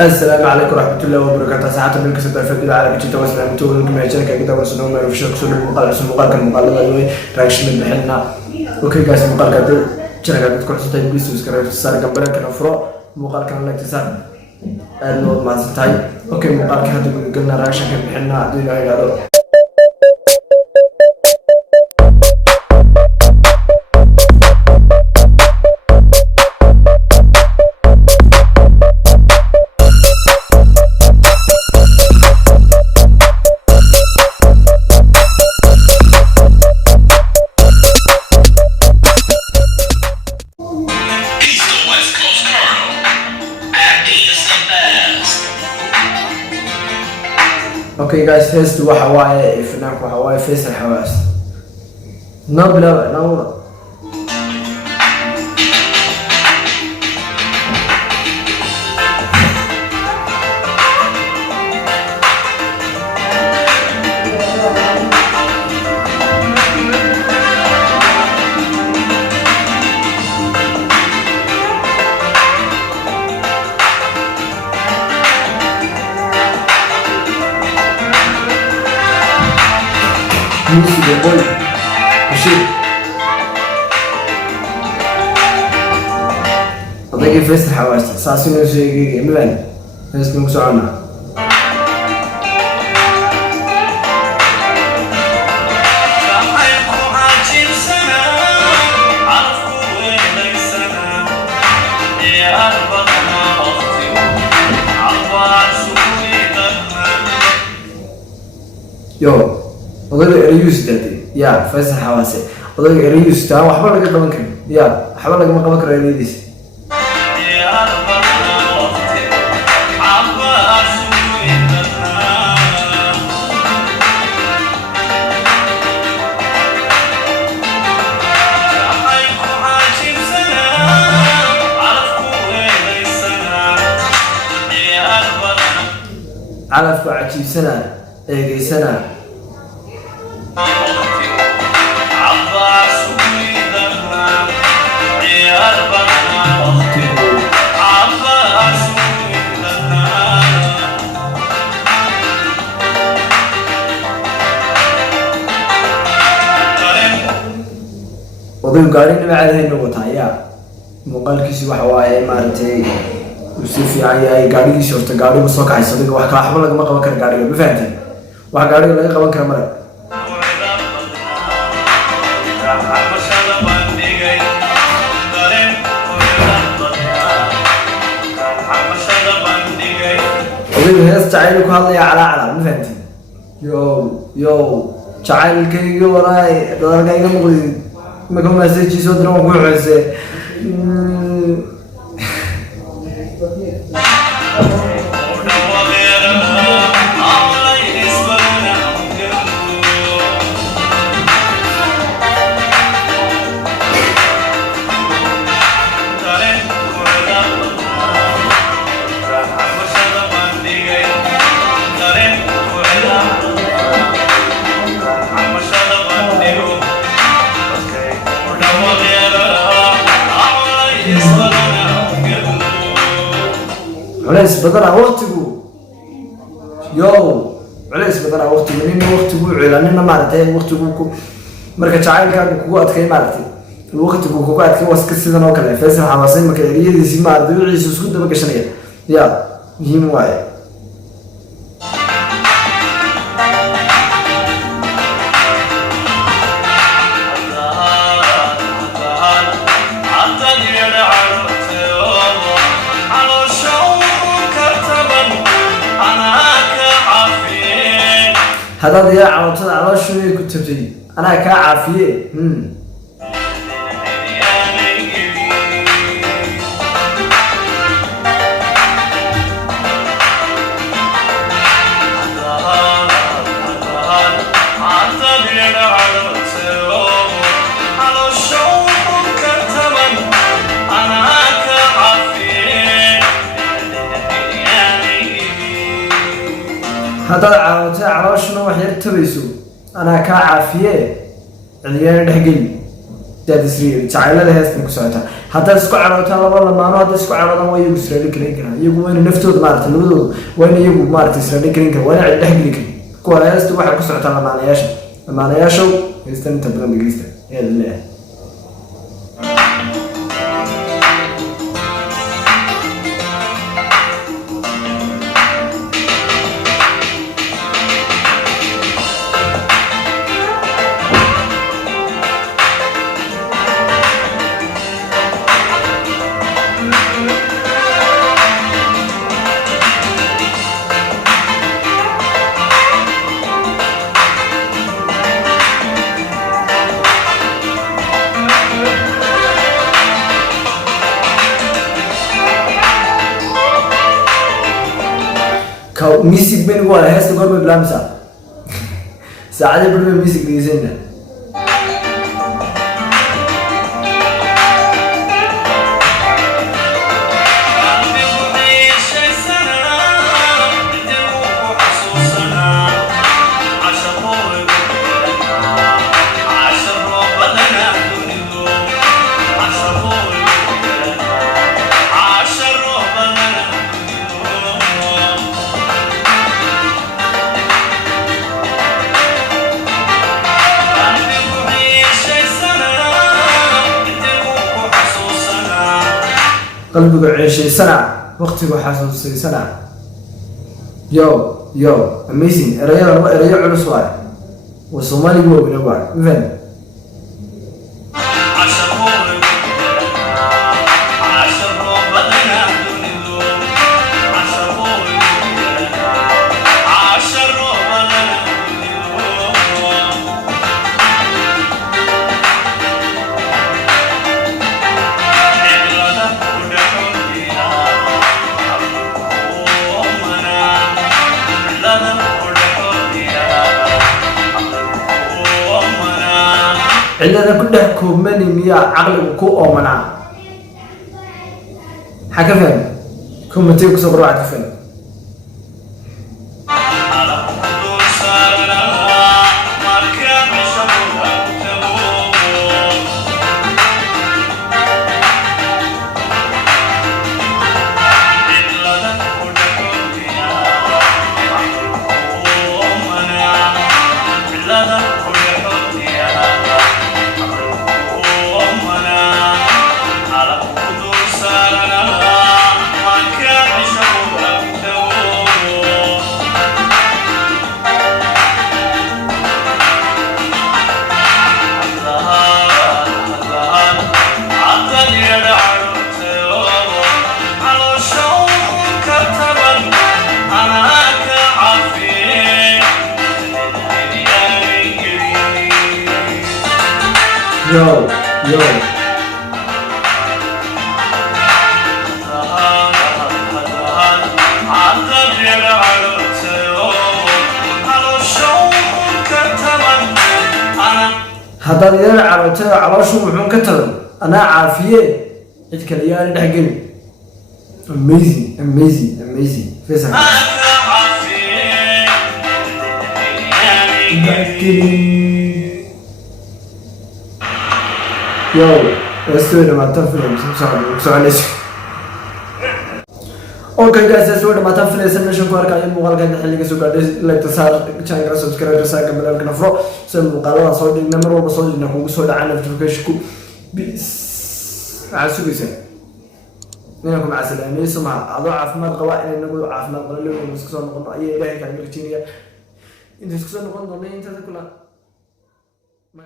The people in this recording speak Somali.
السلام عليكم ورحمة الله وبركاته. ساعات من كسر الفيديو على كتير تواصل متون كم يشارك كده وصلنا ما في شخص مقال كان راكش من بحنا. أوكي جالس مقال كده شركة تكون ستة بيس وسكرت السر كم برا كنا فرا مقال كان لك تسر النود مع ستاي. أوكي مقال كده قلنا راكش كم بحنا دنيا يارو. Okay guys, first waxa waaye finaanku waxa waaye Faisal Xawaas. No. Música boy, machine. أعطيك فيصل حواس، ساسين وشيء مبين، فيصل مكسورنا. Yo. odayga erayus dadii yaa Faisal Xawaas odayga erayus taa waxba laga qaban karin yaa waxba laga qaban karo eraydiis calafku cajiibsana eegeysana odaygu gaarina macadayna wataa yaa muuqaalkiisi waxa waaye maaragtay uu si fiican yahay gaarigiisi horta gaarigu soo kacaysa odayga wax kala waxba lagama qaban karo gaariga ma fahanteen wax gaariga laga qaban kara male odaygu hees jacayl ku hadlaya calaa ma fahanteen yo jacaylkayga walaay dadalkayga muqdid ما كم مسج يسودنا وقول عزة علاش بدرا وقتكو يو علاش بدرا وقتكو منين وقتكو علاننا مارتي وقتكو marka jacaylkaagu kugu adkay maartay waqtigu kugu adkay waska sidan oo kale Faisal Xawaas marka eriyadiisi ma arduuciisa isku daba gashanaya ya muhiim waaye هذا يا عوض على شو كنت بتجي أنا كعافية هذا عوض على شنو وحير تبيسو أنا كعافية اليوم دحقي that is real jacayl heestan ku socota haddaad isku carootaan laba lamaano haddaad isku caroodaan waa iyagu israeli karin karaan iyagu waa inay naftooda maaragtay labadooda waa inay iyagu maaragtay israeli karin karaan waa inay dhex geli karin kuwa heesta waxay ku socotaan lamaanayaashow heestan inta badan dhegeysta ee leeyahay music بين ولا هست قرب بلامسة ساعات برضه music بيزيننا قلبك عيشي سنة وقتك وحاسوسي سنة يو amazing ريال علوس واي والصومالي هو بنوار even عندنا كله كومني ميا عقل كو أمنا حكفن كومنتي كسر روعة فن Yo هذا اللي عرفته على شو محن كتر أنا عافية الكليان دحقني amazing فيصل يو استوى ما تفهم سؤالش اوكي جايز استوى ما تفهم سمشن كوارك اي مقال كان خليك سو غادي لايك تصار channel سبسكرايب تصار كمل كنا فرو سم مقالها صوت نمر وبصوت انكم سو دعنا نوتيفيكيشنكو بس عسويسه منكم مع السلامه سمع اضعف ما قوائن انكم عافنا قليل ومسكسون نقول اي الهي كان يرجينيا انت سكسون نقول انت كلها ما